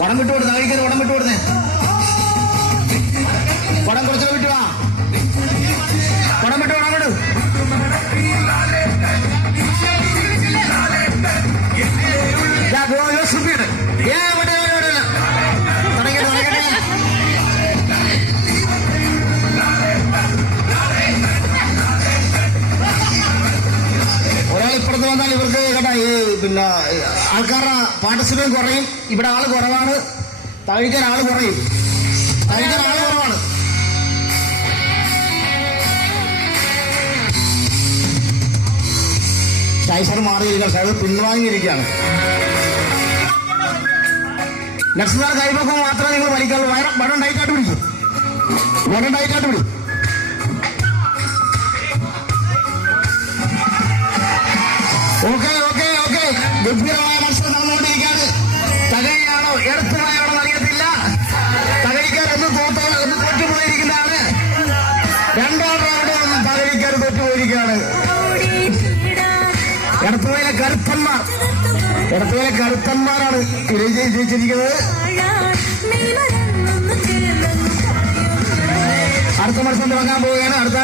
വടം വിട്ടു കൊടുത്ത് കഴിക്കാൻ വടം വിട്ടു കൊടുത്തേ. വടം കുറച്ച് വിട്ടു വാ. വടം വിട്ടു വടം വിട്ടു. ഒരാൾ ഇപ്പുറത്ത് വന്നാൽ ഇവർക്ക് കേട്ടാ ഈ പിന്നെ ആൾക്കാരുടെ പാർട്ടിസിപ്പേഷൻ കുറയും. ഇവിടെ ആള് കുറവാണ്. കഴിക്കാൻ ആള് കുറയും. കഴിക്കാൻ ആള് കുറവാണ്. ഷൈസർ മാറിയിരിക്കുകയാണ്. ഷൈസർ പിൻവാങ്ങിയിരിക്കുകയാണ്. നെക്സ്റ്റ് കൈപൊക്കം മാത്രമേ നിങ്ങൾ വലിക്കുള്ളൂ. വടം ടൈറ്റായിട്ട് പിടിക്കും. വടം ടൈറ്റായിട്ട് പിടിക്കും. Okay okay okay. ഗംഭീരമായ മത്സരം നടന്നുകൊണ്ടിരിക്കുകയാണ്. തകഴിയാണോ എടുത്തുമായാണോ അറിയത്തില്ല. തകഴിക്കാർ ഒന്ന് തോറ്റുപോയിരിക്കുന്നതാണ്. രണ്ടാം റൗണ്ടും തകഴിക്കാർ തോറ്റുപോയിരിക്കുകയാണ്. എടത്തുവയിലെ കരുത്തന്മാരാണ് ജയിച്ചിരിക്കുന്നത്. അടുത്ത മത്സരം തുടങ്ങാൻ പോവുകയാണ്. അടുത്ത